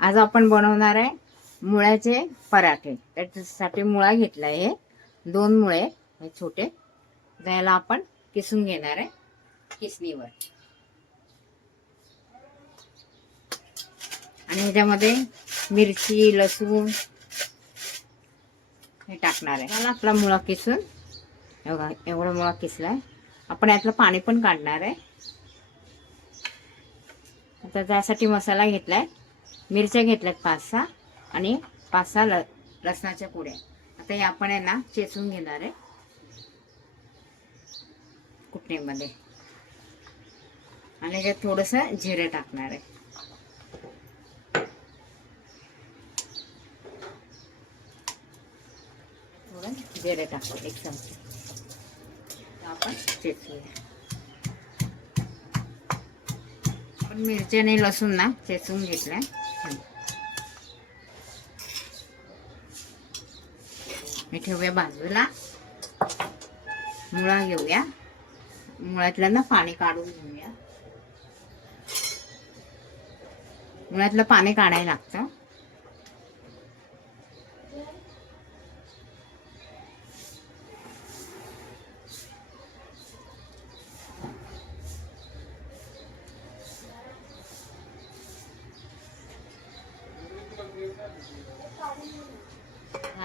आज आपण बनवणार आहे मुळ्याचे पराठे. त्याच्यासाठी मुळा घेतला आहे दोन मुळे हे छोटे. त्याला आपण किसून घेणार आहे किसणीवर. आणि ह्याच्यामध्ये मिरची लसूण हे टाकणार आहे. मला आपला मुळा किसून. एवढा एवढा मुळा आहे आपण यातलं पाणी पण काढणार आहे. आता त्यासाठी मसाला घेतलाय. मिरच्या घेतल्यात पाच सहा आणि पाच सहा ल लसणाच्या पुड्या. आता हे आपण आहे ना चेचून घेणार आहे. कुटणीमध्ये आणि त्याच्यात थोडंसं जिरे टाकणार आहे. थोडं जिरे टाकतो एक आपण चेचूया. आपण आणि लसूण ना चेचून घेतलं हे ठेवूया बाजूला. मुळा घेऊया. मुळातलं ना पाणी काढून घेऊया. मुळातलं पाणी काढायला लागतं.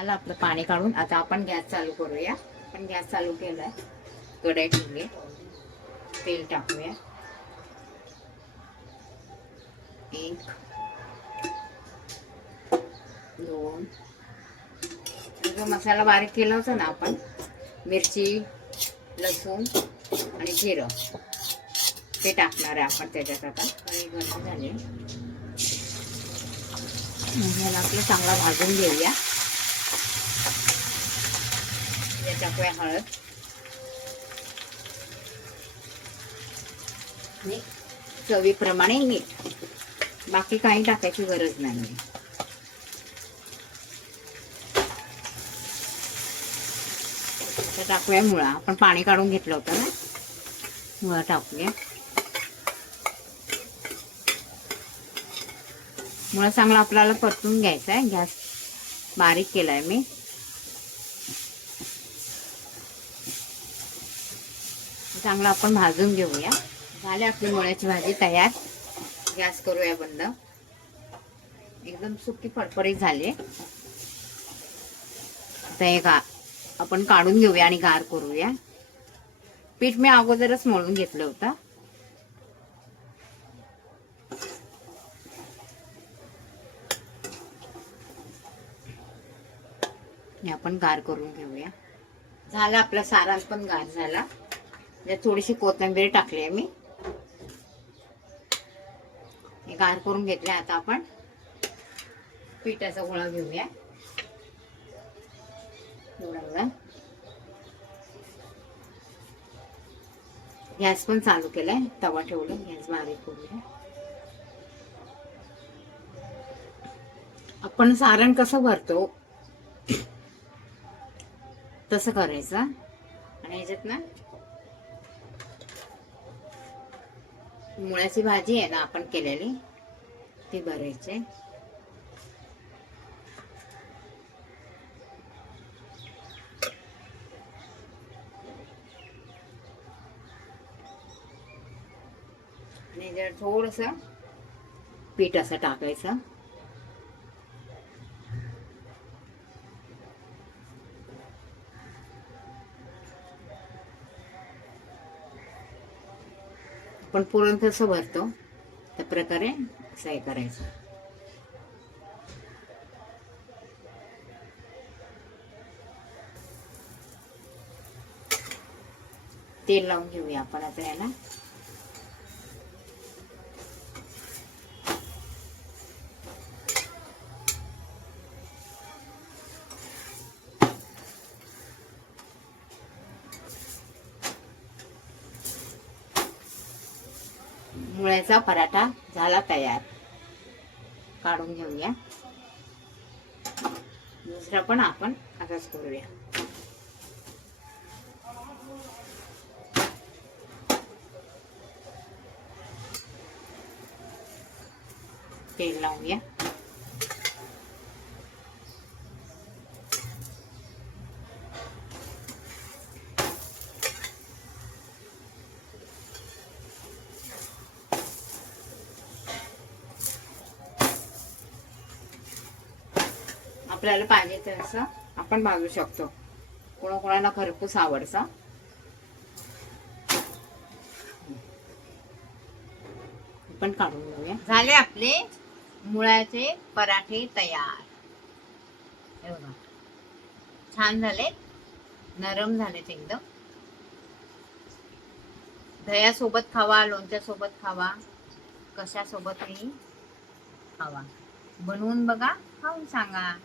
झालं आपलं पाणी काढून आता आपण गॅस चालू करूया. आपण गॅस चालू केलाय. कढई ठेवली. तेल टाकूया. एक दोन. जो मसाला बारीक केला होता ना आपण मिरची लसूण आणि जिरं ते टाकणार आहे आपण त्याच्यात आता. झाले गरम झाली. आपलं चांगला भाजून घेऊया. टाकूया हळद आणि चवीप्रमाणे मीठ बाकी काही टाकायची गरज नाही आता टाकूया मुळा आपण पाणी काढून घेतलं होतं ना मुळा टाकूया मुळा चांगला आपल्याला परतून घ्यायचा आहे गॅस बारीक केलाय मी चांगलं आपण भाजून घेऊया. झाली आपली मुळ्याची भाजी तयार. गॅस करूया बंद. एकदम सुकी फडफडीत झाली. आता हे गा आपण काढून घेऊया आणि गार करूया. पीठ मी अगोदरच मळून घेतलं होतं. हे आपण गार करून घेऊया. झालं आपला सारण पण गार झाला. त्यात थोडीशी कोथिंबीर टाकली आहे मी. हे गार करून घेतले आता आपण. पिठाचा गोळा घेऊया. एवढा गॅस पण चालू केलाय. तवा ठेवला. गॅस बारीक करूया आपण सारण कसं भरतो? तसं करायचं. आणि याच्यात ना मुळ्याची भाजी आहे ना आपण केलेली ती भरायची. आणि जर थोडंसं पीठ असं टाकायचं. आपण पुरण कसं भरतो? त्या प्रकारे असं हे करायचं. तेल लावून घेऊया आपण आता याला. मुळ्याचा पराठा झाला तयार. काढून घेऊया. दुसरा पण आपण असाच करूया. तेल लावूया. आपल्याला पाहिजे तसं आपण भाजू शकतो. कोणाकोणाला खरपूस आवडतं. पण काढून घेऊया. झाले आपले मुळ्याचे पराठे तयार. हे बघा. छान झाले. नरम झालेत एकदम. दह्यासोबत खावा लोणच्यासोबत खावा. कशासोबतही खावा. बनवून बघा खाऊन सांगा.